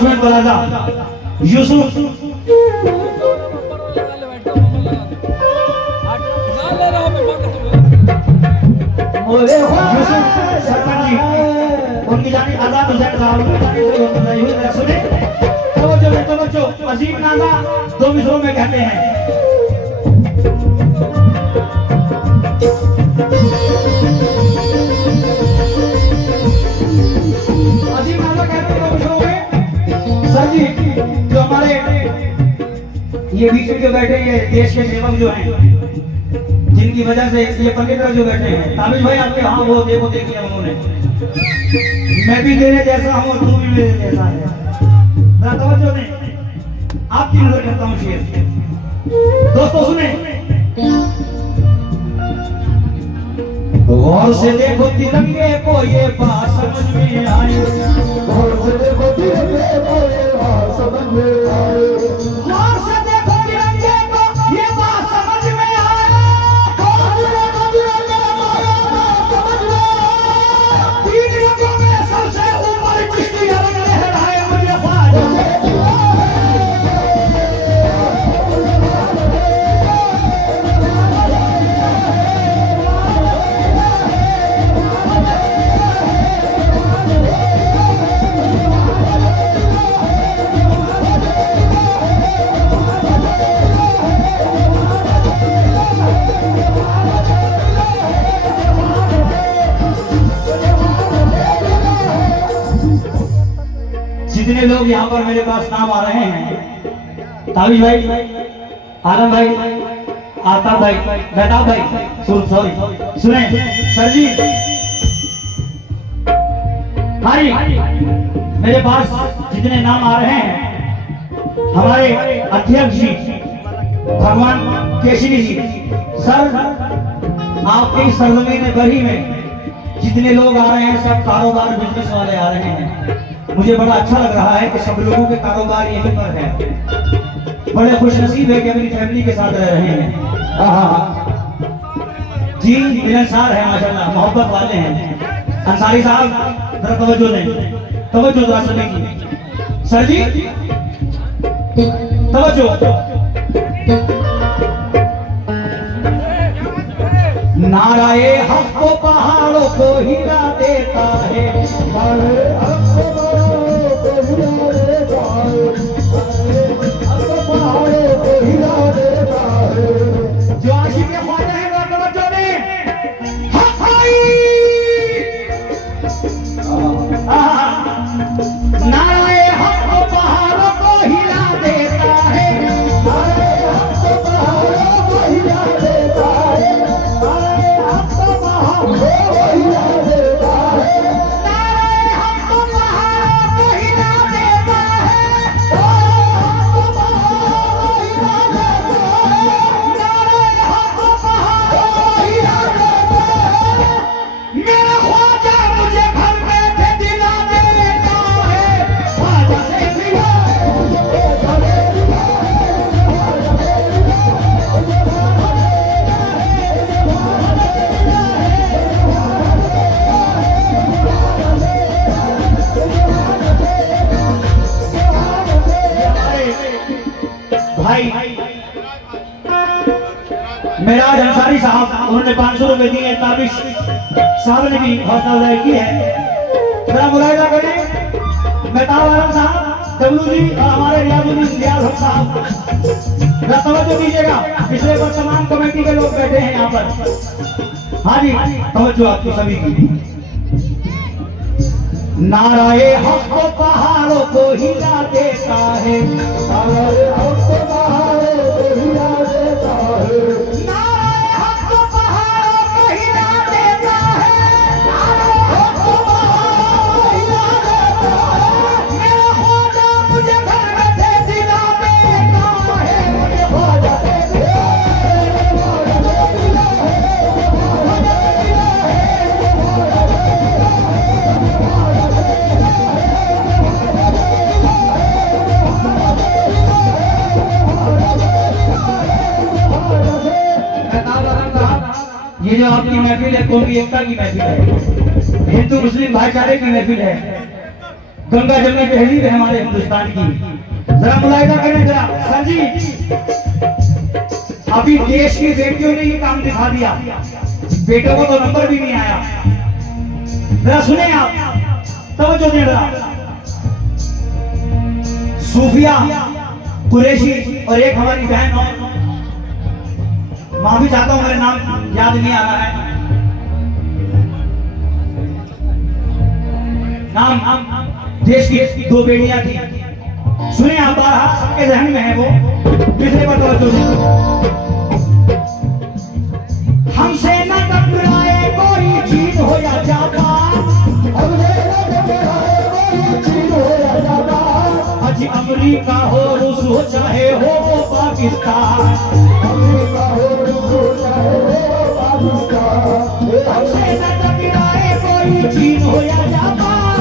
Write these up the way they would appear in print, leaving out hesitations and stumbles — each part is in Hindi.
एनफोर्समेंट प्लाजा यूसुफ यूसुफ सरपंच जी उनकी जानी आजाद हुसैन साहब सुने तवज्जो अजीम नाजा दो मिसरों में कहते हैं। अजीम नाजा कहते हैं दो मिसरों में, सर जी जो हमारे ये बीच में जो बैठे ये देश के सेवक जो हैं जिनकी वजह से ये पंडित जो बैठे हैं, ताबिश भाई आपके हाँ वो देखो देखिए उन्होंने, मैं भी तेरे जैसा हूँ और तू भी मेरे जैसा है। मैं तवज्जो दें, आपकी नजर करता हूँ शेर। दोस्तों सुने, गौर से देखो तिरंगे को ये बात समझ में आए, गौर से देखो तिरंगे को ये बात समझ में आए, गौर से देखो तिरंगे को ये बात समझ में आए, गौर से देखो तिरंगे को ये बात समझ में आए। तीन रंगों में सबसे ऊपर किसकी रंग लहराए मुझे ख्वाजा से जितने लोग यहाँ पर मेरे पास नाम आ रहे हैं, ताबिश भाई, आलम भाई, आफ्ताब भाई, बेताब भाई, सॉरी सुने सर जी, भाई मेरे पास जितने नाम आ रहे हैं, हमारे अध्यक्ष जी भगवान केशरी जी, सर आपकी सरजमीन बरी में जितने लोग आ रहे हैं सब कारोबार बिजनेस वाले आ रहे हैं। मुझे बड़ा अच्छा लग रहा है कि सब लोगों के कारोबार यहीं पर है, बड़े खुशनसीब है कि अपनी फैमिली के साथ रह रहे हैं। जी मिलनसार है माशाल्लाह, मोहब्बत वाले हैं। अंसारी साहब जरा तवज्जो दें, तवज्जो जरा सुनने की सर जी, तवज्जो। नाराए हक को पहाड़ों को हिला देता है, नाराए हक को पहाड़ों को हिला देता है, हक को पहाड़ों को हिला देता है। जो आशिक के ख्वाजा है वो तवज्जो दें, हक भाई नाराए हक को पहाड़ों को हिला देता है, नाराए हक को पहाड़ों को हिला देता है, मेराज अंसारी साहब उन्होंने 500 रुपए दिए, ताबिश साहब ने भी हौसला अफजाई की है। जरा मुलाहिजा करें, मेहताब आलम साहब, डब्लू जी और हमारे रियाजुद्दीन रियाज हक साहब, जरा तवज्जो दीजिएगा, पिछले पर तमाम कमेटी के लोग बैठे हैं यहाँ पर। हाँ जी तवज्जो आपकी सभी की। नाराए हक को पहाड़ों को हिला देता है, नाराए हक को पहाड़ों को हिला देता है, नाराए हक को पहाड़ों को हिला देता है, नाराए हक को पहाड़ों को हिला देता है। मेरा ख्वाजा मुझे घर बैठे दिला देता है, मुझे ख्वाजा ये जो आपकी महफिल है कौमी एकता की महफिल है, हिंदू मुस्लिम भाईचारे की महफिल है। गंगा जमुना तहजीब है हमारे हिंदुस्तान की। जरा मुलाहिजा करें जरा सर जी, अभी देश की बेटियों ने ये काम दिखा दिया, बेटों को तो नंबर भी नहीं आया। जरा सुने आप, तवज्जो दें जरा। सूफिया कुरैशी और एक हमारी बहन, और माफी चाहता हूं मेरे नाम याद नहीं आ रहा है, नाम देश की दो बेटियां थी। सुने आप, बारह सबके जहन में है वो, पिछले पर तवज्जो दें। हमसे न टकराए कोई चीन हो या जापान, हमसे न टकराए कोई चीन हो या जापान, अजी अमेरिका हो रूस हो चाहे हो वो पाकिस्तान, अमेरिका हो रूस हो चाहे हो वो पाकिस्तान, हमसे न टकराए कोई चीन हो या जापान,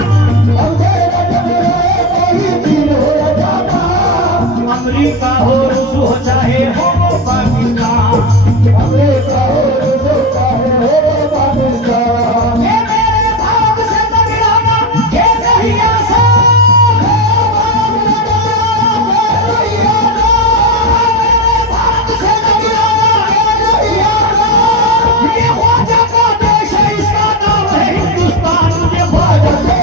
हमसे न टकराए कोई चीन हो या जापान, अमेरिका हो रूस हो चाहे हो वो पाकिस्तान, अमेरिका हो रूस हो चाहे हो वो पाकिस्तान। ये मेरे भारत से टकराना ये नहीं आसान, मेरे भारत से टकराना ये नहीं आसान, ये ख्वाजा का देश है, इसका नाम है हिंदुस्तान, मुझे ख्वाजा से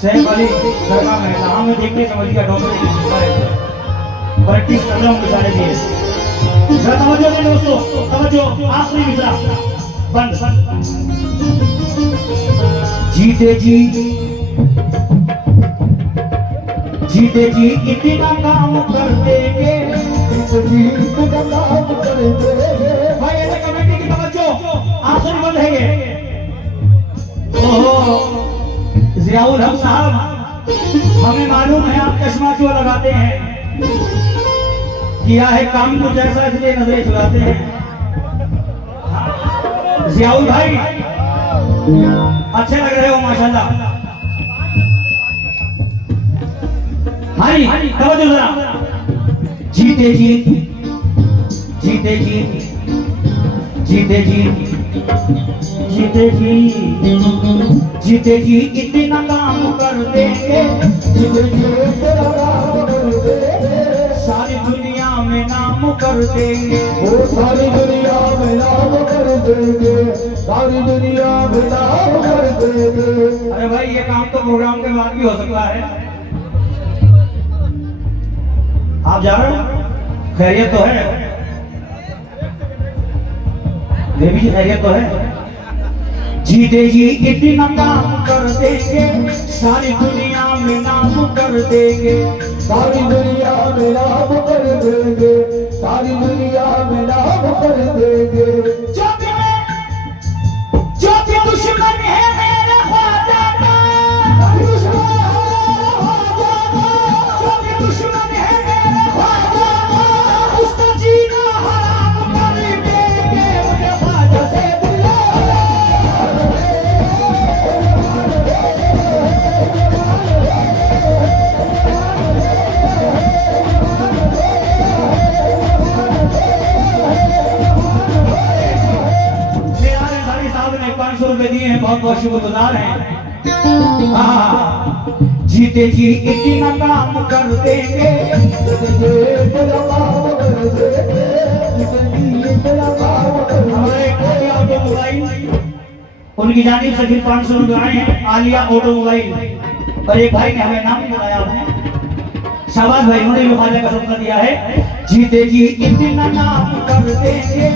सैफ अली शर्मा महिला हमें देखने समझ गया डॉक्टर प्रैक्टिस कर रहा हूँ बेचारे दिए। जरा तवज्जो दें दोस्तों, तवज्जो, आखिरी मिसरा बंद। जीते जी जीते जी इतना काम कर देंगे, जीते जी इतना काम कर देंगे। भाई ऐसे कमेटी की तवज्जो, आखिरी बंद है ये। ओहो जियाउल हक साहब, हमें मालूम है आप चश्मा क्यों लगाते हैं, किया है काम कुछ ऐसा इसलिए नजरें चुराते हैं। जियाउल भाई अच्छे लग रहे हो माशाल्लाह। हारी तवज्जो जरा। जीते जी जीते जी जीते जी जीते जी जीते जी इतना काम कर देंगे, जीते जी इतना काम कर देंगे, सारी दुनिया में नाम कर देंगे, वो सारी दुनिया में नाम कर देंगे, सारी दुनिया में नाम कर देंगे। अरे भाई ये काम तो प्रोग्राम के बाद भी हो सकता है। आप जा रहे हो? खैरियत तो है? देवी जी खैरियत तो है? जीते जी इतना काम कर देंगे, सारी दुनिया में नाम कर देंगे, सारी दुनिया में नाम कर देंगे, सारी दुनिया में नाम कर देंगे। जो भी दुश्मन है मेरे ख्वाजा का, दुश्मन है ख्वाजा का, जो भी दुश्मन है मेरे ख्वाजा का, उसका जीना हराम कर देंगे, मुझे ख्वाजा से दिए हैं, बहुत बहुत शुक्रगुजार हैं। जीते जी इतना काम कर देंगे, हमारे ऑटोमोबाइल उनकी जानिब से फिर 500 रुपए आए हैं, आलिया ऑटोमोबाइल। और एक भाई ने हमें नाम नहीं बताया आपने, शाबाश भाई, उन्होंने भी ख्वाजा का सपना दिया है। जीते जी इतना नाम कर देंगे,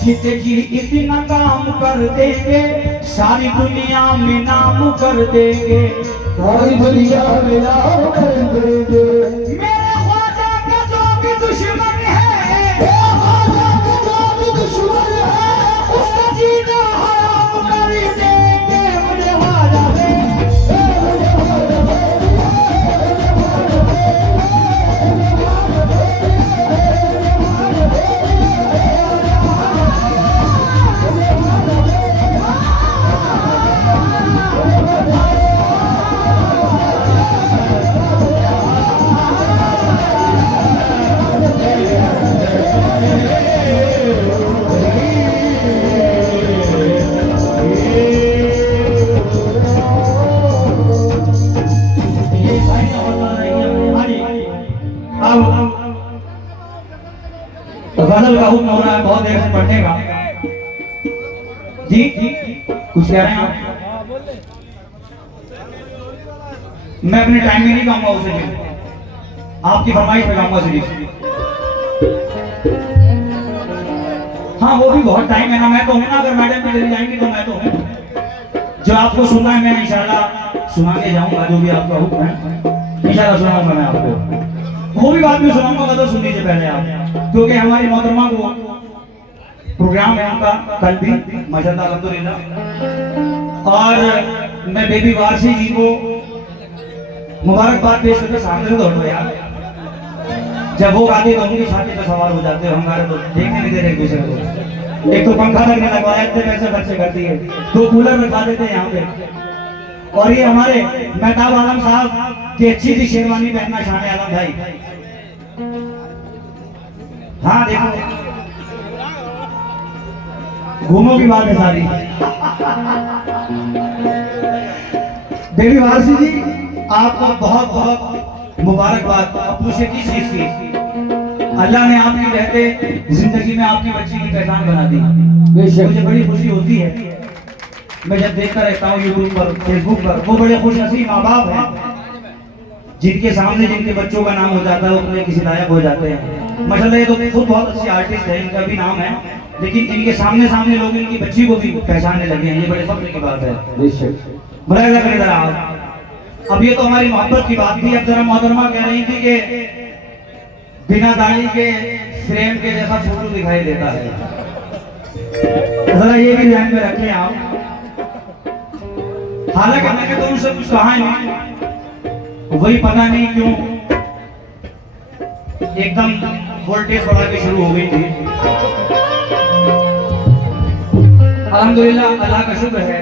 जीते जी इतना काम कर देंगे, सारी दुनिया में नाम कर देंगे, सारी दुनिया में नाम कर देंगे। मेरे ख्वाजा का जो भी दुश्मन है, ख्वाजा का जो भी दुश्मन है, उसका जीना हराम कर देंगे। मुझे ख्वाजा दे, गजल का हुक्म हो रहा है बहुत देर से पढ़ने का। जी कुछ कह रहे हैं आप? मैं अपने टाइम में नहीं गाऊंगा उसे, आपकी फरमाइश पे गाऊंगा सिर्फ। हाँ वो भी बहुत टाइम है ना, मैं तो हूँ ना, अगर मैडम भी चली जाएंगी तो मैं तो हूँ। जो आपको सुनना है मैं इंशाल्लाह सुना के जाऊंगा, जो भी आपका हुक्म है इंशाल्लाह सुनाऊंगा मैं आपको। वो भी बाद में सुनाऊंगा, गजल सुनने से पहले आप, क्योंकि हमारी मोहतरमा को प्रोग्राम है उनका कल भी माशाल्लाह अल्हम्दुलिल्लाह। और मैं बेबी वारसी जी को मुबारकबाद पेश करके सामने से दौड़ यार, जब वो गाती तो उनकी छाती पे सवार हो जाते हैं, हमारे तो देखने नहीं दे रहे एक दूसरे को। एक तो पंखा लगने लगवाया, इतने पैसे खर्चे करती है, 2 कूलर बिठा देते हैं यहाँ पे। और ये हमारे मेहताब आलम साहब की अच्छी सी शेरवानी पहनना शान आलम भाई। हाँ देखो घूमो की बात है सारी। बेबी वारसी जी आपको बहुत बहुत मुबारकबाद अपनी से किस चीज की। अल्लाह ने आपकी रहते जिंदगी में आपकी बच्ची की पहचान बना दी। मुझे बड़ी खुशी होती है, मैं जब देखता रहता हूँ यूट्यूब पर फेसबुक पर, वो बड़े खुश नसीब माँ बाप हैं जिनके सामने जिनके बच्चों का नाम हो जाता है, उतने किसी लायक हो जाते हैं। माशाल्लाह ये तो खुद बहुत अच्छे आर्टिस्ट है, इनका भी नाम है, लेकिन इनके सामने सामने लोग इनकी बच्ची को भी पहचानने लगे हैं, ये बड़े फख्र की बात है। मुलाहिजा करें जरा आप। अब ये तो हमारी मोहब्बत की बात थी, अब जरा मोहतरमा कह रही थी कि बिना दाढ़ी के फ्रेम के जैसा फोटो दिखाई देता है, जरा ये भी ध्यान में रखें आप। हालांकि मैंने तो उनसे कुछ कहा नहीं, वही पता नहीं क्यों एकदम वोल्टेज बढ़ा के शुरू हो गई थी। अल्हम्दुलिल्लाह अल्लाह का शुक्र है,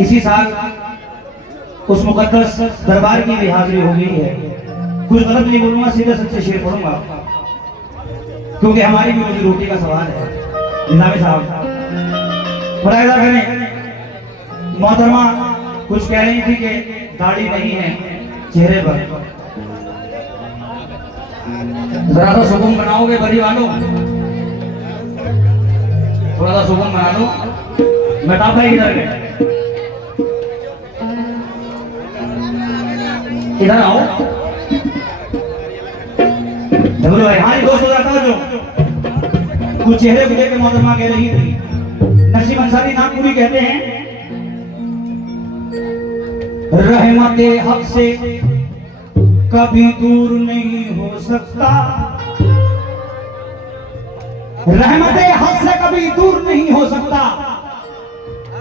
इसी साल उस मुकद्दस दरबार की भी हाजिरी हो गई है। कुछ गलत नहीं बोलूंगा, सीधे सच्चे शेर पढ़ूंगा, क्योंकि हमारी भी रोजी रोटी का सवाल है। निजामी साहब मुलाहिजा करें, मोहतरमा कुछ कह रही थी कि दाढ़ी नहीं है चेहरे पर, जरा सा सुकून बनाओगे बड़ी वालों, थोड़ा सा सुकून बना लो। मेहताब भाई इधर गए, इधर आओ डबल भाई। हाँ दोस्त हो जाता है जो कुछ चेहरे को लेकर मोहतरमा कह रही थी। नसीम अंसारी नागपुरी कहते हैं, रहमते हक से कभी दूर नहीं हो सकता, रहमते हक से कभी दूर नहीं हो सकता,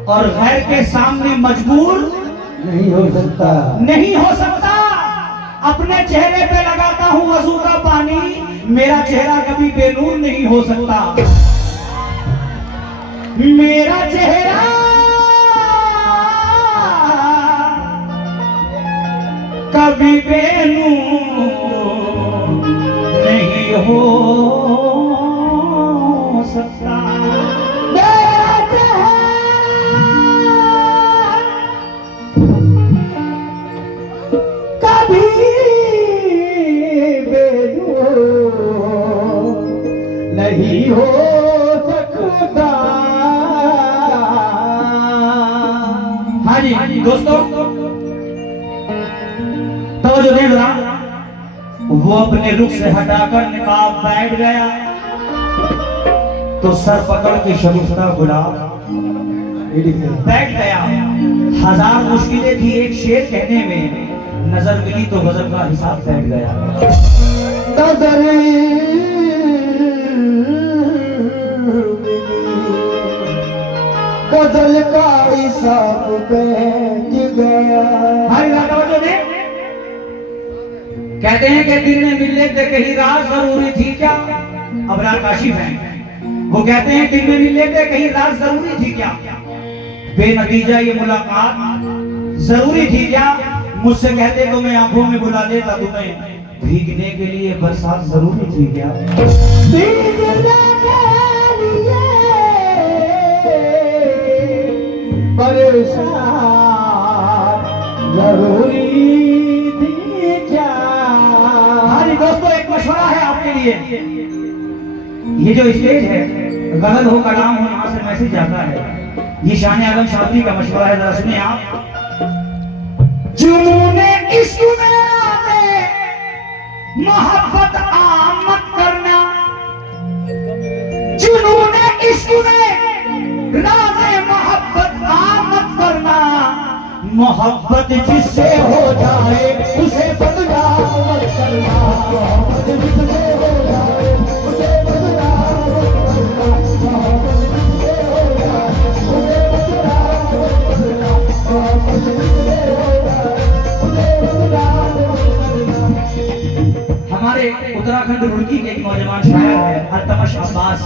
और गैर के सामने मजबूर नहीं हो सकता, नहीं हो सकता। अपने चेहरे पे लगाता हूं वजू का पानी, मेरा चेहरा कभी बेनूर नहीं हो सकता, मेरा चेहरा कभी बेनूर नहीं हो सकता, मेरा चेहरा कभी बेनूर नहीं हो सकता। हाँ जी दोस्तों, तो तवज्जो दे जरा। वो अपने रुख से हटाकर निकाब बैठ गया तो सर पकड़ के शगुफ्ता गुलाब बैठ गया। हजार मुश्किलें थी एक शेर कहने में, नजर मिली तो गजल का हिसाब बैठ गया। गजल का हिसाब बैठ गया। हमारी बात तवज्जो दे। कहते हैं कि दिन में मिलने से कहीं रात जरूरी थी क्या? अबरार काशिफ हैं, वो कहते हैं दिन में मिलने से कहीं रात जरूरी थी क्या? बेनतीजा ये मुलाकात जरूरी थी क्या? मुझसे कहते तो मैं आंखों में बुला लेता तुम्हें, भीगने के लिए बरसात जरूरी थी क्या? भीगने के लिए बरसात जरूरी थी क्या? हाँ जी दोस्तों, एक मशवरा है आपके लिए। ये जो स्टेज है, गजल हो कलाम हो, यहाँ से मैसेज जाता है। ये शान आलम साहब का मशवरा है, जरा सुनिए आप। जुनूने इश्क में आवे मोहब्बत आमद करना, जुनूने इश्क में राज़े मोहब्बत आमद करना, मोहब्बत जिससे हो जाए उसे बदनाम मत करना, मोहब्बत जिससे हो जाए उसे बदनाम मत करना, मोहब्बत जिससे हो जाए उसे बदनाम मत करना, मोहब्बत जिससे हो जाए उसे बदनाम मत करना। हमारे उत्तराखंड रुड़की के एक नौजवान शायर है अल्तमश अब्बास,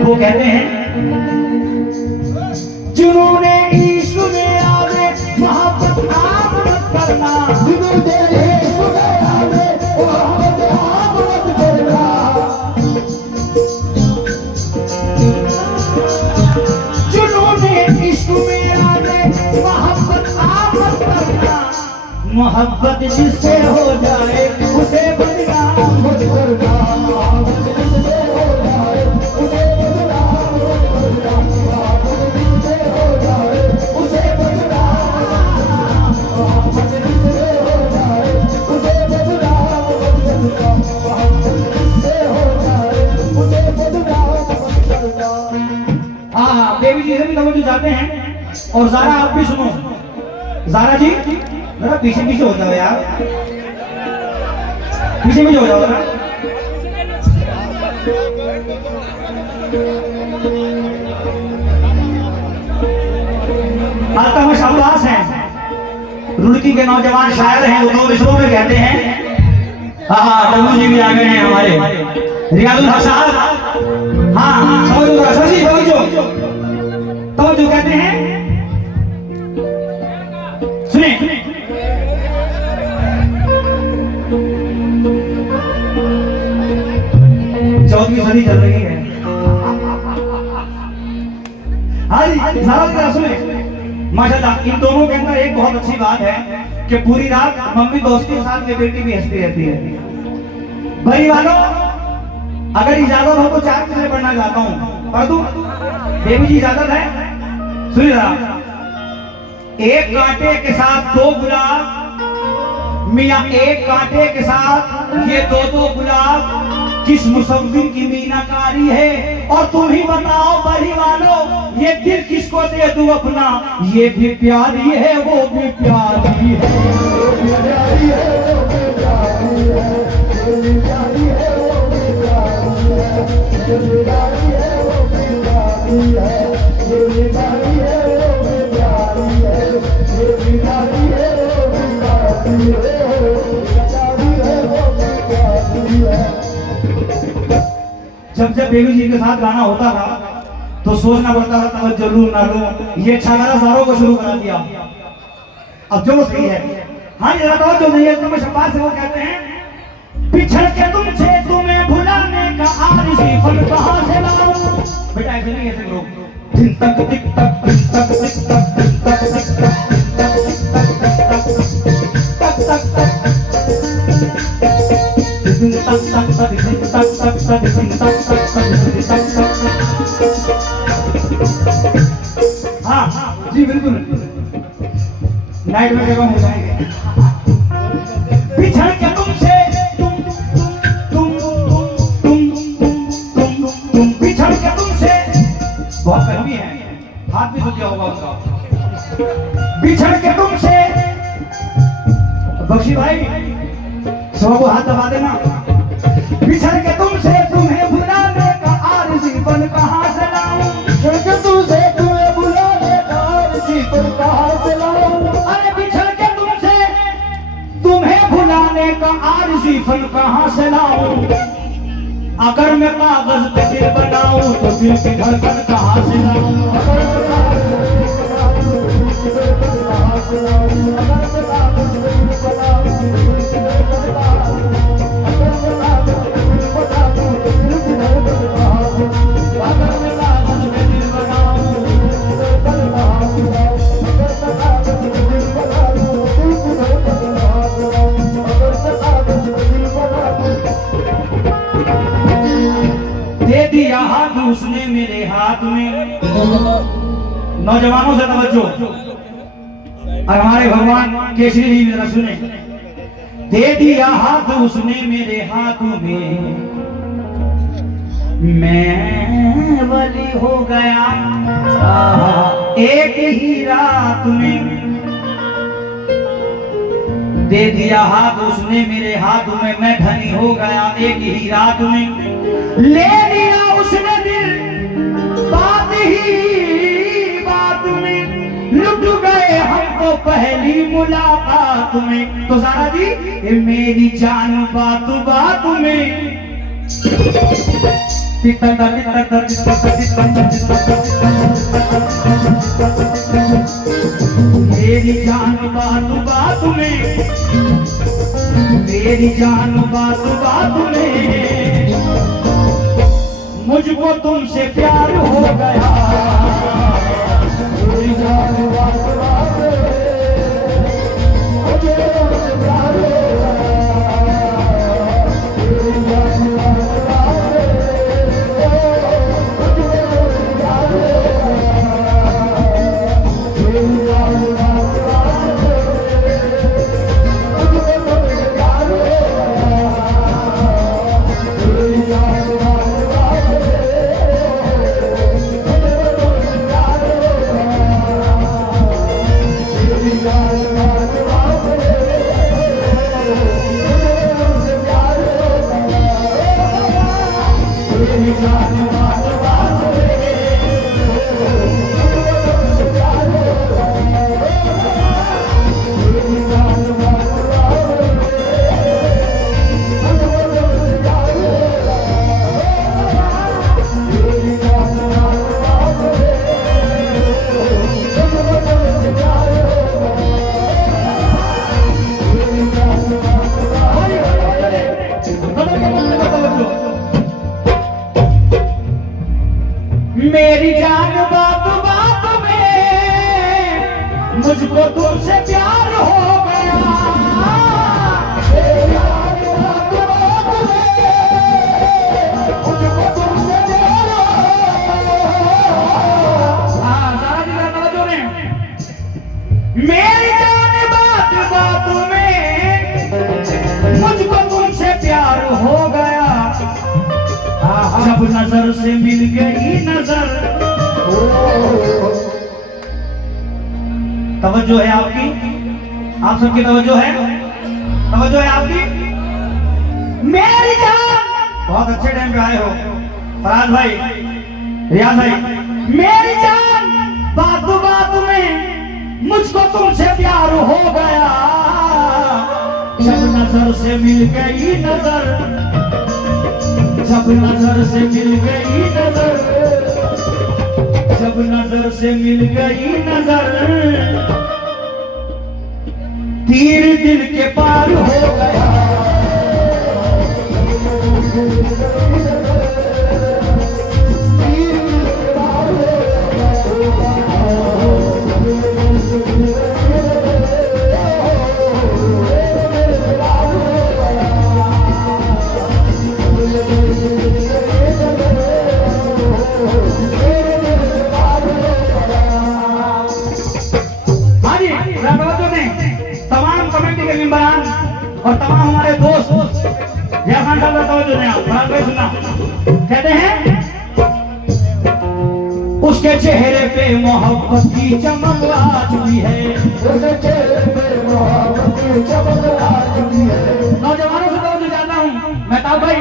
वो कहते हैं जुनूने इश्क में आवे मोहब्बत आमद करना, जुनूने इश्क में आवे मोहब्बत आमद करना, जुनूने इश्क में आवे मोहब्बत आमद करना, मोहब्बत जिससे हो जाए उसे बदनाम मत करना, मोहब्बत जिससे हो जाए उसे बदनाम मत करना, मोहब्बत जिससे हो जाए उसे बदनाम मत करना, मोहब्बत जिससे हो जाए उसे बदनाम मत करना, मोहब्बत जिससे हो जाए उसे बदनाम मत करना। हाँ, देवी जी से भी तवज्जो जाते हैं। और ज़ारा आप भी सुनो। ज़ारा जी जरा पीछे पीछे हो जाओ यार, पीछे पीछे हो जाओ जरा। अल्तमश अब्बास हैं, रुड़की के नौजवान शायर हैं। वो दो मिसरों में कहते हैं, हाँ डब्बू जी भी आ गए हैं हमारे, रियाजुल हसन। हाँ तवज्जो हसन जी, तवज्जो तवज्जो कहते हैं, सुने 14वीं सदी चल रही है। हाँ जी, ज़रा सुने। माशाल्लाह, इन दोनों के अंदर एक बहुत अच्छी बात है कि पूरी रात मम्मी दोस्ती के साथ में बेटी भी हंसती रहती है। भाई वालों, अगर इजाजत हो तो 4 किस्में पढ़ना चाहता हूँ, पढ़ दूं? देवी जी इजाजत है? सुनिए जरा। एक कांटे के साथ 2 गुलाब, मियां एक कांटे के साथ ये 2 गुलाब, किस मुसव्विर की मीनाकारी है? और तुम ही बताओ बड़ी वालों, ये दिल किसको दे दूं अपना? ये भी प्यारी है, वो भी प्यारी है, वो भी प्यारी है, वो भी प्यारी है, वो भी प्यारी है, वो भी प्यारी है, वो भी प्यारी है, वो भी प्यारी है, वो भी प्यारी है, वो भी प्यारी है, वो भी प्यारी है, वो भी प्यारी है, वो भी प्यारी है। जब बेबी जी के साथ गाना होता था तो सोचना पड़ता था तवज्जो लूं ना लूं। ये अच्छा गाना सारों को शुरू करा दिया, अब जो सही है। हाँ ये तवज्जो नहीं है, तुम शब्बास से वो कहते हैं, पिछड़ के तुमसे तुम्हें भुलाने का आरज़ी फल कहां से लाऊं? बेटा ऐसे नहीं, ऐसे करो। दिन तक टिक तक टिक तक टिक तक टिक तक टिक तक तक तक तक हाँ जी बिल्कुल, नाइट में कम हो जाएंगे। बख्शी भाई सब को हाथ दबा देना। बिछड़ के तुमसे तुम्हें भुलाने का आरज़ी बन कहाँ से लाऊं? बिछड़ के तुमसे तुम्हें भुलाने का आरज़ी बन कहाँ से लाऊं? अरे बिछड़ के तुमसे तुम्हें भुलाने का आरज़ी बन कहाँ से लाऊं? अगर मैं कागज पे दिल बनाऊं तो दिल की धड़कन कहाँ से लाऊं? दे दिया हाथ उसने मेरे हाथ में। नौजवानों से तवज्जो, और हमारे भगवान केसरी जी मेरा सुने। दे दिया हाथ उसने मेरे हाथ में, मैं बली हो गया एक ही रात में। दे दिया हाथ उसने मेरे हाथ में, मैं धनी हो गया एक ही रात में। ले लिया उसने दिल बात ही बात में, लुट गए हम तो पहली मुलाकात में। तो सारा जी ये मेरी जान बात बात में। मेरी जान बात बात में, मेरी जान बात बात में, मुझको तुमसे प्यार हो गया। मेरी जान बात बात में, मुझे तुमसे प्यार हो गया। मेरी जान बात बात में, मुझे तुमसे प्यार हो गया। मेरी जान बात बात में, मुझे तुमसे प्यार हो गया। मेरी जान मेरी जान बात बात में, मुझको तुमसे प्यार हो गया। मेरी जान बात बात में, मुझको तुमसे प्यार हो गया। सारा जी का तवज्जो ने। मेरी जान बात बात में, मुझको तुमसे प्यार हो गया। जब नजर से मिल गई नजर। तवज्जो है आपकी, आप सबकी तवज्जो है, तवज्जो है आपकी। मेरी जान, बहुत अच्छे टाइम पे आए हो फराज भाई, रियाज भाई। मेरी जान बात बात में, मुझको तुमसे प्यार हो गया। जब नजर से मिल गई नजर, जब नजर से मिल गई नजर, जब नजर से मिल गई नजर, तीर दिल के पार हो गया। और तमाम हमारे दोस्त यहाँ साहब का तवज्जो देना, फराज भाई सुनना। कहते हैं उसके चेहरे पे मोहब्बत की चमक आ चुकी है, उसके चेहरे पे मोहब्बत की चमक आज भी है। नौजवानों से तो जानता हूँ मेहताब भाई,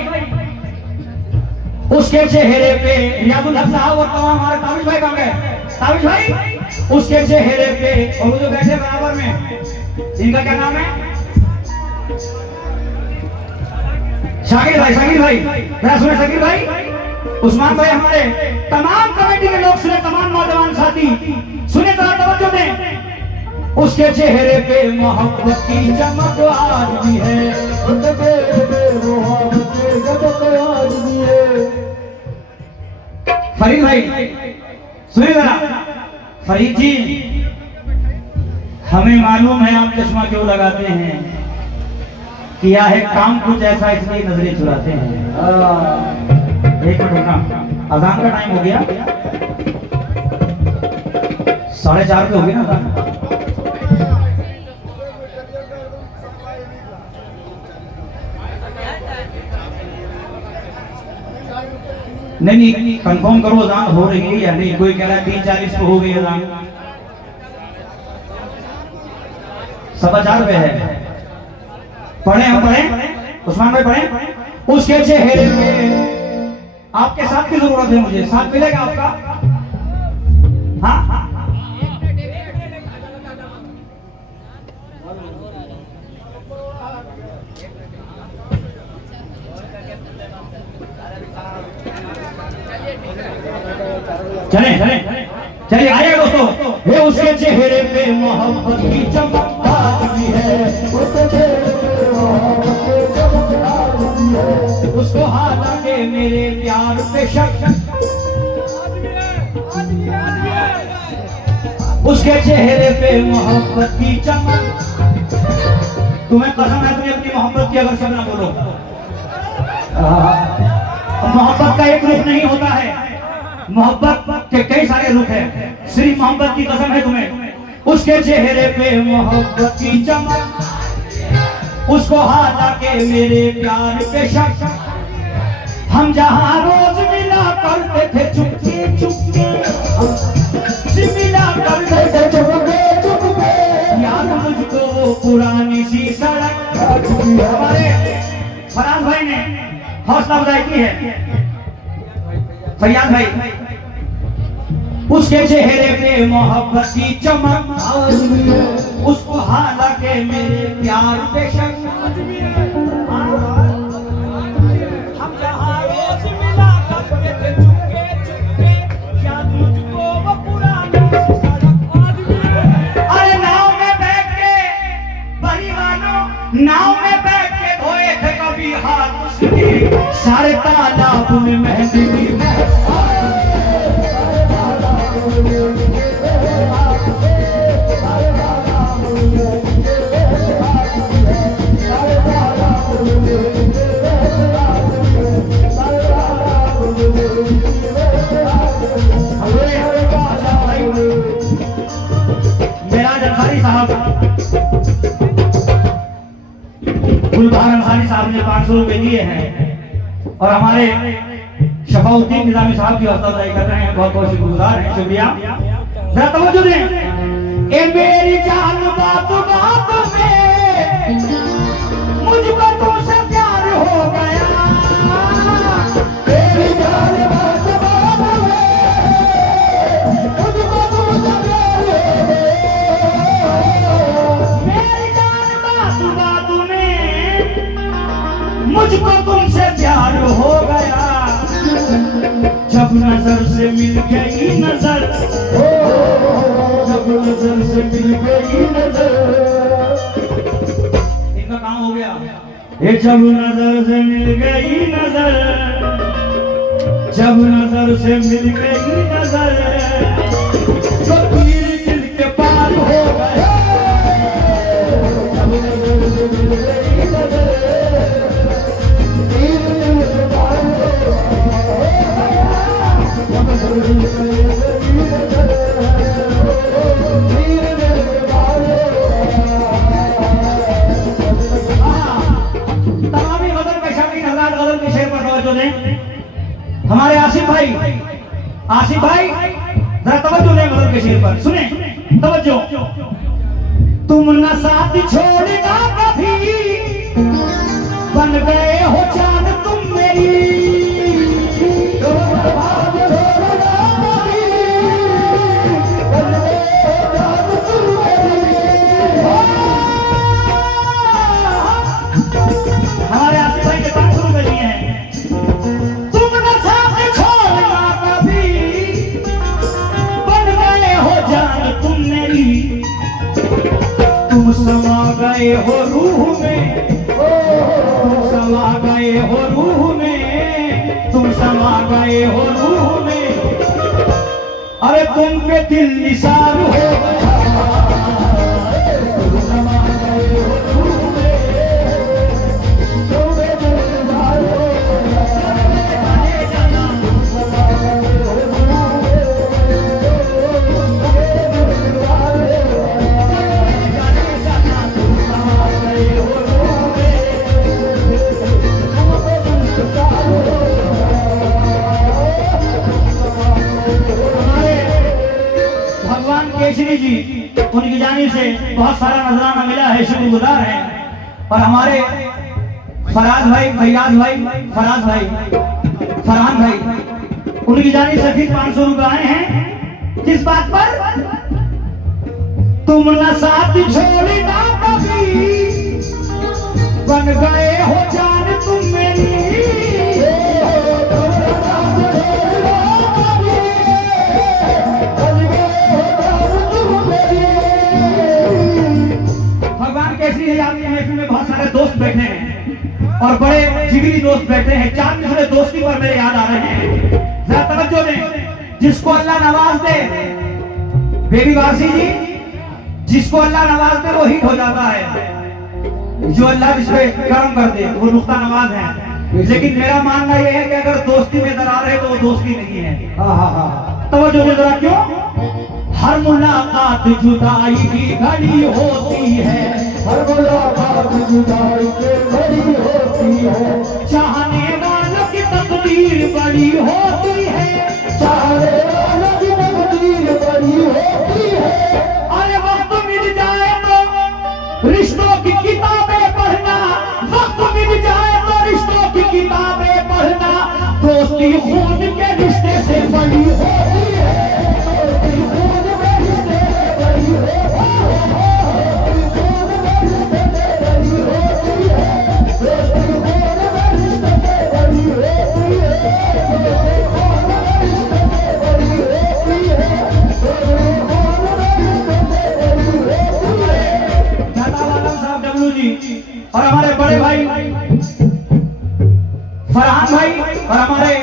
उसके चेहरे पे रियाजुल हक साहब और तमाम हमारे ताबिश भाई कहाँ गए? ताबिश भाई, उसके चेहरे पे और वो जो बैठे बराबर में, इनका क्या नाम है? शाकिर भाई, शाकिर भाई, जरा सुने शाकिर भाई, उस्मान भाई, हमारे तमाम कमेटी के लोग सुने, तमाम नौजवान साथी सुने, तो तवज्जो दें। उसके चेहरे पे मोहब्बत की चमक आज भी है, उनके मोहब्बत की चमक आज भी है। फरीद भाई सुनिए जरा, फरीद जी, हमें मालूम है आप चश्मा क्यों लगाते हैं, किया है काम कुछ ऐसा इसलिए नजरें चुराते हैं। एक मिनट रुकना, अजान का टाइम हो गया, 4:30 पे हो गया ना अजान। नहीं, कंफर्म करो अजान हो रही है या नहीं। कोई कह रहा है 3:40 पे हो गई अजान, 4:15 पे है। पढ़े हम पढ़े, उस्मान भाई पढ़े। उसके चेहरे पे, आपके साथ की जरूरत है मुझे, साथ मिलेगा आपका? हाँ, चले चले चलिए, आइए दोस्तों। ये उसके चेहरे पे मोहब्बत की चमक आज भी है, उसके चेहरे पे मोहब्बत की चमक आज भी है। उसको हालांकि मेरे प्यार पे शक, उसके चेहरे पे मोहब्बत की चमक। तुम्हें कसम है तुम्हें अपनी मोहब्बत की, अगर सब ना बोलो। मोहब्बत का एक रूप नहीं होता है, मोहब्बत के कई सारे रूप हैं। सिर्फ मोहब्बत की कसम है तुम्हें। उसके चेहरे पे मोहब्बत की चमक, उसको हालांकि मेरे प्यार पे शक। हम जहाँ रोज मिला करते थे चुपके चुपके, मिला करते थे चुपके चुपके, याद मुझको वो पुरानी सी सड़क। हमारे फराज भाई ने हौसला अफजाई की है, फरियाद भाई। उसके चेहरे पे मोहब्बत की चमक आज भी है, उसको हालांकि मेरे प्यार पे शक। हम जहाँ रोज मिला करते थे चुपके चुपके, याद मुझको वो पुरानी सड़क आज भी है। अरे नाव में बैठ के परिवारों, नाव में बैठ के धोए थे कभी हाथ उसके, सारे तालाब में मेहंदी की गुलबहार अंसारी साहब ने 500 रुपए दिए हैं और हमारे शफाउद्दीन निजामी साहब की हौसला अफजाई कर रहे हैं, बहुत बहुत शुक्रगुजार हैं, शुक्रिया। जरा तवज्जो दें। ए मेरी जान बात बात में मुझको तुमसे प्यार हो गया, मेरी जान बात बात में मुझको तुमसे प्यार हो गया। मेरी जान बात बात में मुझको तुमसे प्यार हो गया, जब नजर से मिल गई नजर, जब नजर से मिल गई नजर। इनका काम हो गया। ये जब नजर से मिल गई नजर, जब नजर से मिल गई नजर, तो तीर दिल के पार हो गया। जब नजर से मिल गई नजर, तीर दिल के पार हो गया। जब नजर से मिल गई नजर, तीर दिल के पार हो गया। तमामी गजल में शामिल हजरात गजल के शेर पर तवज्जो दें। हमारे आसिफ भाई, आसिफ भाई जरा तवज्जो दें गजल के शेर पर, सुने तवज्जो। तुम न साथ छोड़ना कभी, बन गए हो जान तुम मेरी। हमारे आसिफ भाई के पास शुरू कर दिए हैं। तुम न साथ छोड़ना कभी, बन गए हो जान तुम मेरी। तुम समा गए हो रूह में, तुम समा गए हो रूह में, तुम समा गए हो रूह में। अरे तुम पे दिल निसार हो गया, तुम समा गए हो रूह में, तुम पे दिल निसार हो गया। तुम समा गए हो रूह में, तुम पे दिल निसार हो गया। तुम समा गए हो रूह में, तुम पे दिल निसार हो गया। भगवान केसरी जी, उनकी जानिब से बहुत सारा नजराना मिला है, शुक्रगुजार हैं। और हमारे फराज भाई, फैयाज भाई, फराज भाई, फरहान भाई, उनकी जानिब से फिर 500 रुपए आए हैं। किस बात पर? तुम न साथ छोड़ना कभी, बन गए हो जान तुम मेरी। भगवान केसरी है, आपके महफिल में बहुत सारे दोस्त बैठे हैं और बड़े जिगरी दोस्त बैठे हैं। चार दूसरे दोस्ती पर मेरे याद आ रहे हैं, जरा तवज्जो दें। जिसको अल्लाह नवाज दे, बेबी वासी जी, जिसको अल्लाह नवाज दे वो हिट हो जाता है। जो अल्लाह जिस पे करम कर दे वो नुक्ता नवाज है। लेकिन मेरा मानना यह है कि अगर दोस्ती में दरार है तो वो दोस्ती नहीं है। तवज्जो दे जरा, क्यों? हर मुलाकात जुदाई की घड़ी होती है, हर मुलाकात जुदाई की घड़ी होती है। चाहने वालों की तकदीर बड़ी होती है, चाहने वालों की तकदीर बड़ी होती है। अरे वक्त मिल जाए तो रिश्तों की किताबें पढ़ना, वक्त मिल जाए तो रिश्तों की किताबें पढ़ना। दोस्ती खून के रिश्ते से बड़ी होती है, दोस्ती खून के रिश्ते से बड़ी होती है, दोस्ती खून के रिश्ते से बड़ी होती है, दोस्ती खून के रिश्ते से बड़ी होती है, दोस्ती खून के रिश्ते से बड़ी होती है, दोस्ती खून के रिश्ते से बड़ी होती है। दादा वाला साहब डब्लू जी और हमारे बड़े भाई फरहान भाई और हमारे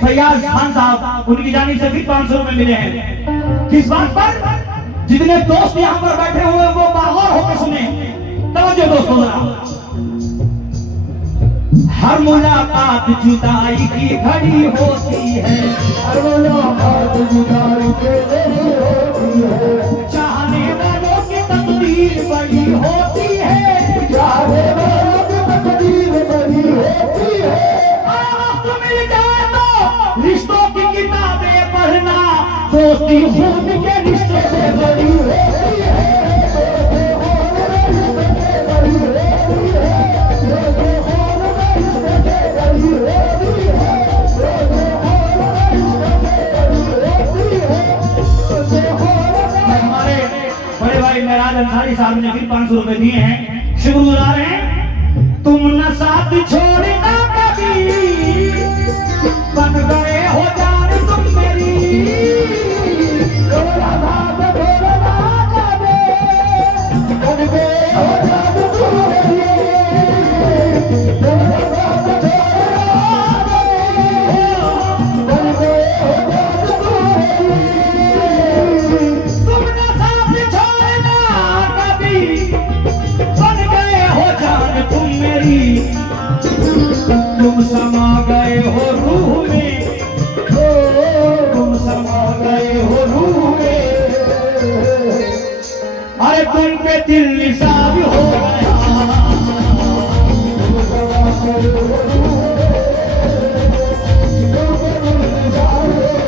फैयाज खान साहब, उनकी जानिब से भी 500 रुपए मिले हैं। किस बात पर? जितने दोस्त यहाँ पर बैठे हुए वो बागौर होकर सुने। तवज्जो दोस्तों जरा। हर मुलाकात जुदाई की घड़ी होती है, हर मुलाकात जुदाई की घड़ी होती है। चाहने वालों की तकदीर बड़ी होती है, चाहने वालों की तकदीर बड़ी होती है। वक्त मिल जाए तो रिश्तों की किताबें पढ़ना, दोस्ती खून के रिश्ते से बड़ी होती है, दोस्ती खून के रिश्ते से बड़ी होती है, दोस्ती खून के रिश्ते से बड़ी होती है, दोस्ती खून के रिश्ते से बड़ी होती है, दोस्ती खून। हमारे बड़े भाई मेराज अंसारी साहब ने फिर 500 रुपए दिए हैं, शुक्रगुजार हैं। तुम न साथ छोड़ना कभी, बन गए हो जान तुम मेरी। थोड़ा भाग थोड़ा कभी, बन गए हो जान तुम मेरी। थोड़ा भाग थोड़ा कभी, बन गए हो जान तुम मेरी। तुम न साथ छोड़ना कभी, बन गए हो जान तुम मेरी। तुम समा गए हो रूह में, तुम समा गए हो रूह में। अरे तुम पे दिल निसार हो गया, तुम समा गए हो रूह में, तुम पे दिल निसार हो गया।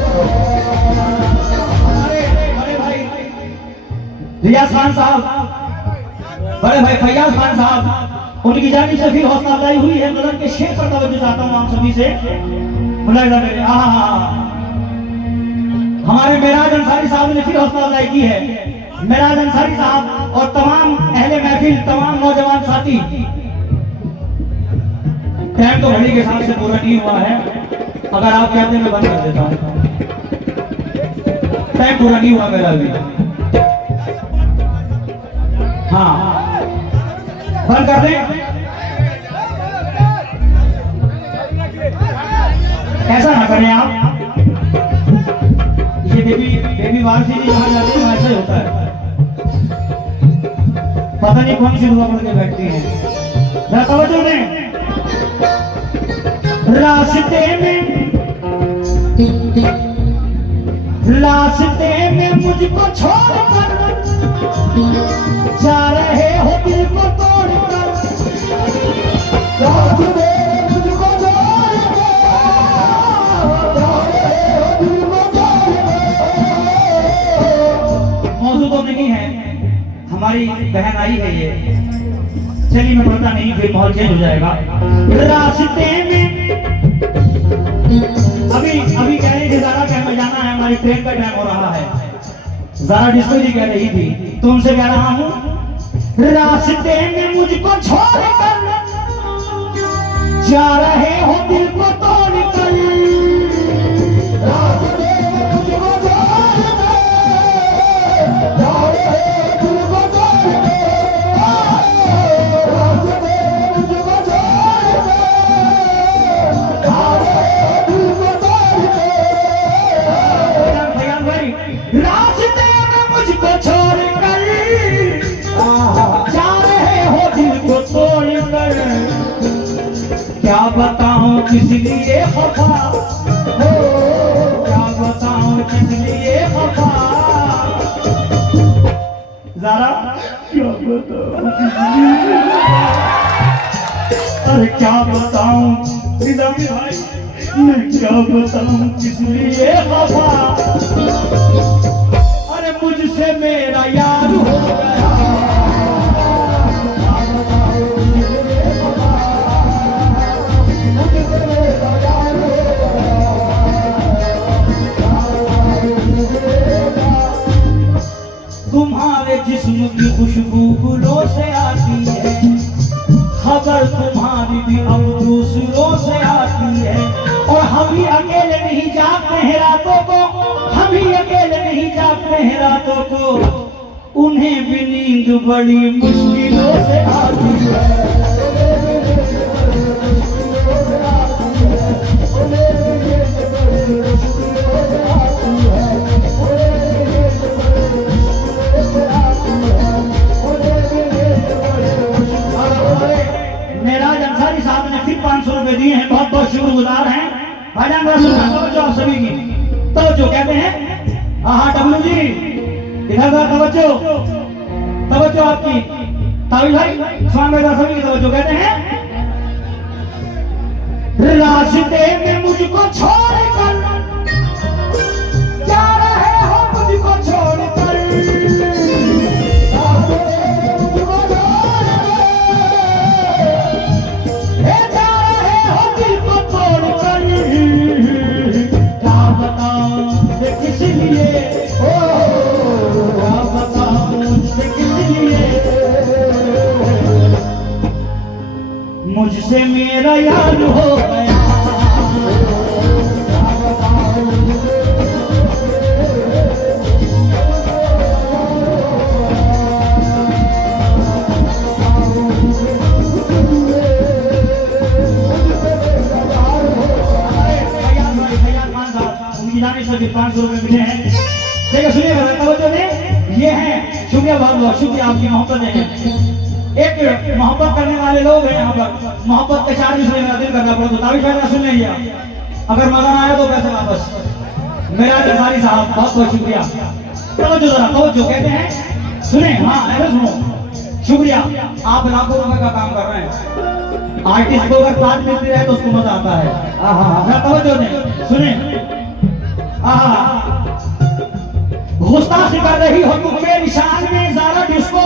हमारे बड़े भाई रियाज खान साहब बड़े भाई फैयाज खान साहब, उनकी जानिब से फिर हौसला अफजाई हुई है। नजर के शेर पर तवज्जो चाहता हूँ आप सभी से, मुलाहिजा करें। हमारे मेराज अंसारी साहब ने फिर हौसला अफजाई की है। मेराज अंसारी साहब और तमाम अहले महफिल, तमाम नौजवान साथी, टाइम तो घड़ी के हिसाब से पूरा नहीं हुआ है, अगर आप कहते हैं मैं बंद कर देता हूँ, टाइम पूरा नहीं हुआ मेरा अभी। हाँ बंद कर दें, ऐसा ना करें आप। ये बेबी वारसी जी जहाँ जाती है ऐसा ही होता है, पता नहीं कौन सी दुआ पढ़ के बैठती है। जरा तवज्जो दें। रास्ते में मुझको छोड़कर जा रहे हो दिल को तोड़कर, रास्ते में मुझको छोड़कर जा रहे हो दिल को तोड़कर। मौजूद तो नहीं है, हमारी बहन आई है ये, चलिए मैं पढ़ता नहीं फिर माहौल चेंज हो जाएगा। रास्ते में अभी कह रही थी ज़ारा कि हमें जाना है, हमारी ट्रेन का टाइम हो रहा है। ज़ारा डिस्को जी कह रही थी, तो उनसे कह रहा हूँ, रास्ते में मुझको छोड़कर जा रहे हो दिल को तोड़कर, रास्ते में मुझको छोड़कर जा रहे हो दिल को तोड़कर, रास्ते में मुझको छोड़कर जा रहे हो दिल को तोड़कर। रास्ते में मुझको छोड़कर जा रहे हो दिल को तोड़कर, क्या बताऊं किस लिए खफा हो, क्या बताऊं किस लिए खफा। ज़ारा क्या बताऊं किस लिए, अरे क्या बताऊं निज़ामी भाई, मैं क्या बताऊं किस लिए खफा। अरे मुझसे मेरा यार हो गया, मुझसे मेरा यार हो गया। तुम्हारे जिस्म की खुशबू गुलों से आती है, खबर तुम्हारी भी अब दूसरों से आती है। और हम ही अकेले नहीं जागते हैं रातों को, हम ही अकेले नहीं जागते हैं रातों को, उन्हें भी नींद बड़ी मुश्किलों से आती है। मेराज अंसारी साहब ने फिर 500 रुपए दिए हैं, बहुत बहुत शुक्रगुजार हैं। भाईजान तवज्जो आप सभी की, तवज्जो कहते हैं। हाँ डब्लू जी इधर तवज्जो, तवज्जो आपकी, तावी भाई स्वामी सभी की तवज्जो कहते हैं। रास्ते में मुझको छोड़कर जा रहे हो, मुझको छोड़कर जा रहे हो दिल को तोड़कर, क्या बताऊं से किस लिए, ओ क्या बताऊं से किस लिए, मुझसे मेरा यार हो गया। उनकी 500 रुपए मिले हैं। देखिए सुनिए तवज्जो दें, ये है शुक्रिया, बहुत बहुत शुक्रिया आपकी मोहब्बत है। एक मोहब्बत करने वाले लोग हैं यहाँ पर, मोहब्बत के 4 विषय मेरा दिल करना पड़ा, तो तारीफ करना सुन लीजिए। अगर मजा ना आया तो पैसे वापस। मेरा अंसारी साहब बहुत बहुत शुक्रिया। तवज्जो जरा तवज्जो कहते हैं, सुने हाँ ऐसे सुनो। शुक्रिया, आप लाखों रुपए का काम कर रहे हैं, आर्टिस्ट को अगर बात मिलती रहे तो उसको मजा आता है। तवज्जो दें, सुने। गुस्ताखी कर रही हो तुम मेरी शान में ज़ारा डिस्को,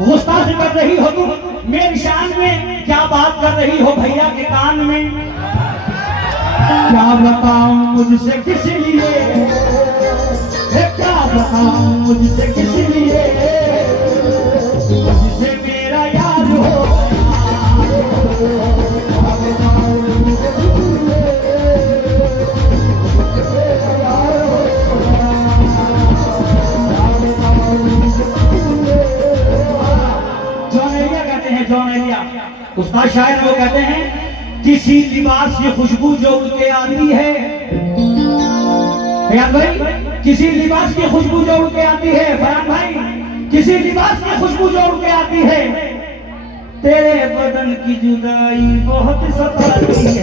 गुस्ताखी कर रही हो तुम मेरी शान में, क्या बात कर रही हो भैया के कान में। क्या बताऊं मुझसे किस लिए, क्या बताऊं मुझसे किस लिए, मुझसे मेरा यार हो उस्ताद शायर वो कहते हैं किसी लिबास की खुशबू जो उड़ के आती है, फयाज भाई किसी लिबास की खुशबू जो उड़ के आती है, फयाज भाई किसी लिबास की खुशबू जो उड़ के आती है, तेरे बदन की जुदाई बहुत सताती है,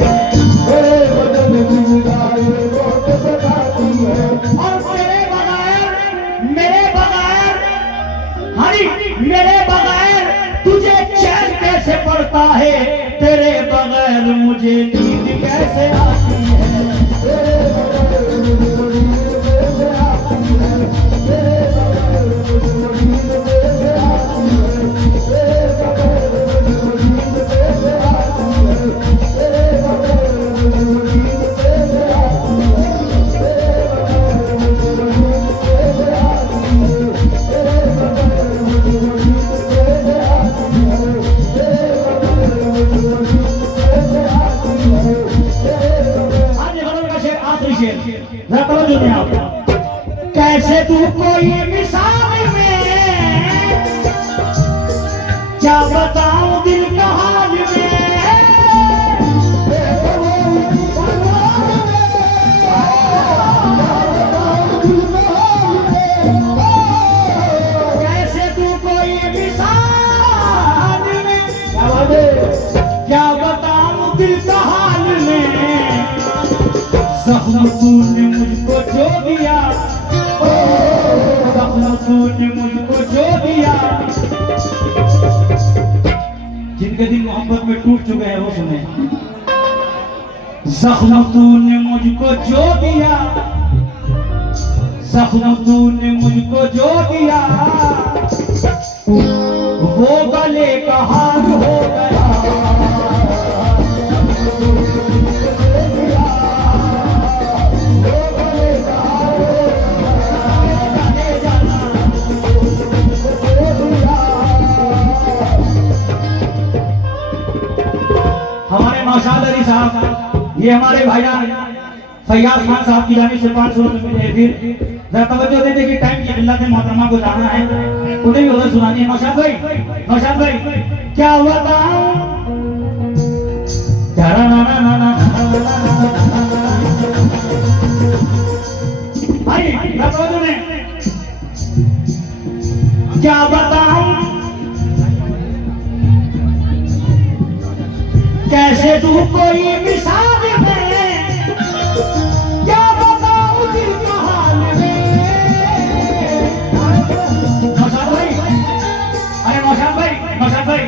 तेरे बदन की जुदाई बहुत सताती है, और तेरे बगैर हरी मेरे बगैर तुझे चैन कैसे पड़ता है, तेरे बगैर मुझे नींद कैसे आती है, तेरे बगैर मुझे नींद कैसे आती है, तेरे बगैर मुझे नींद कैसे आती है, तेरे बगैर मुझे नींद कैसे आती है, तेरे बगैर मुझे नींद कैसे आती है, तेरे बगैर मुझे नींद कैसे आती है, तेरे बगैर मुझे नींद कैसे आती है, तेरे बगैर मुझे नींद कैसे आती है, तेरे बगैर। आज गजल का शेर आखिरी शेर जरा तवज्जो दें आप। कैसे तू कोई मिसाल में, क्या बताऊं दिल का हाल में, कैसे तू कोई मिसाल में, क्या बताऊं दिल का हाल में, जख्म तूने मुझको जो दिया, जख्म तूने मुझको जो दिया, जिनके दिल मोहब्बत में टूट चुके हैं वो सुने, जख्म तूने मुझको जो दिया, जख्म तूने मुझको जो दिया, वो गले का हार हो गया, हमारे नौशाद अली साहब, ये हमारे भाईजान फैयाज खान साहब की जानिब से 500 रुपए मिले। फिर जरा तवज्जो देते कि टाइम की मिल्लत मोहतरमा को जाना है, उन्हें भी उधर सुनानी है। नौशाद भाई क्या बताऊं, भाई तवज्जो दें, क्या बताऊं कैसे तू कोई मिसाल में, क्या बताऊं दिल का हाल में। नौशाद भाई, अरे नौशाद भाई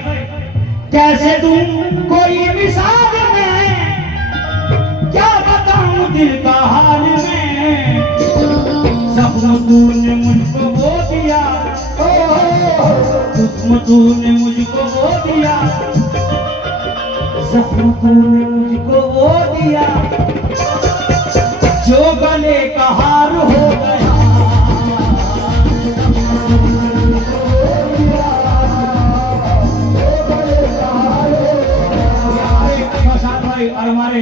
कैसे तू कोई मिसाल में, क्या बताऊं दिल का हाल में, जख्म तूने मुझको वो दिया, जख्म तूने मुझको वो दिया, जख्म तूने मुझको वो दिया, जो गले का हार हो गया, नौशाद भाई और हमारे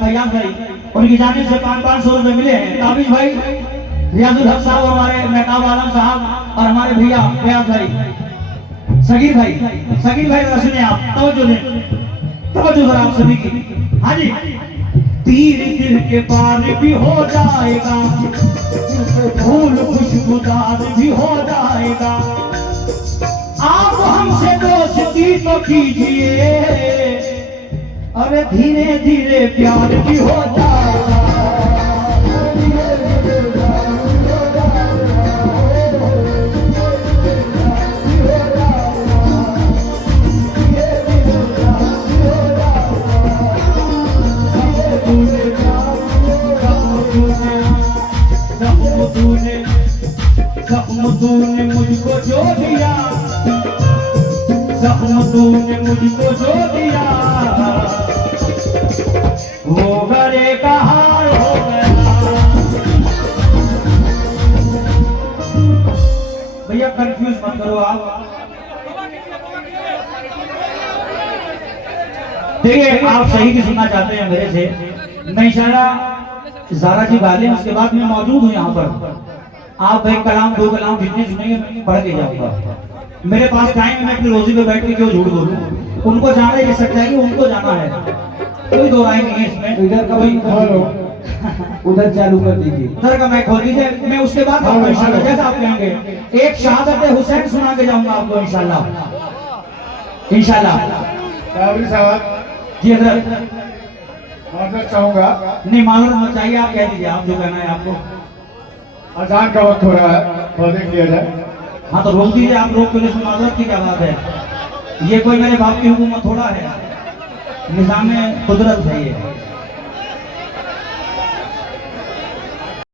फैयाज भाई, उनकी जानिब से 500 रुपए मिले हैं। ताबिश भाई, रियाजुल हक साहब, हमारे मेहताब आलम साहब और हमारे भैया फैयाज भाई, सगीर भाई जरा सुनिए आप, तवज्जो दें, तवज्जो जरा आप सभी की। हाँ जी, तीर दिल के पार भी हो जाएगा, फूल खुशबूदार भी हो जाएगा, आप हमसे दोस्ती तो कीजिए, अरे धीरे धीरे प्यार भी हो जाएगा, जख्म तूने मुझको जो दिया, तूने मुझको जो दिया वो गले का हार हो गया। भैया कंफ्यूज मत करो आप। देखिए आप सही की सुनना चाहते हैं मेरे से, मैं इंशाल्लाह ज़ारा जी गा लें, उसके बाद मैं मौजूद हूँ यहाँ पर। आप एक कलाम दो कलाम जितने सुनेंगे पढ़ के जाऊंगा। मेरे पास टाइम है, मैं अपनी रोजी पे बैठ के क्यों झूठ बोलूं। उनको जाना है, ये सच्चाई उनको जाना है, कोई दो राय नहीं है इसमें। इधर का कोई उधर चालू कर दीजिए, उधर का मैं खोल दीजिए, मैं उसके बाद आपको इंशाल्लाह जैसा आप कहेंगे एक शहादत हुसैन सुना के जाऊंगा आपको इंशाल्लाह। इंशाल्लाह कावरी साहब जी हजरत। माजरत चाहूंगा, नहीं मालूम मत चाहिए, आप कह दीजिए, आप जो कहना है आपको। अजान का वक्त हो रहा है, थोड़ा देख लिया जाए। हाँ तो रोक दीजिए, आप रोक के लिए माजरत की क्या बात है। ये कोई मेरे बाप की हुकूमत थोड़ा है, निजाम कुदरत है ये।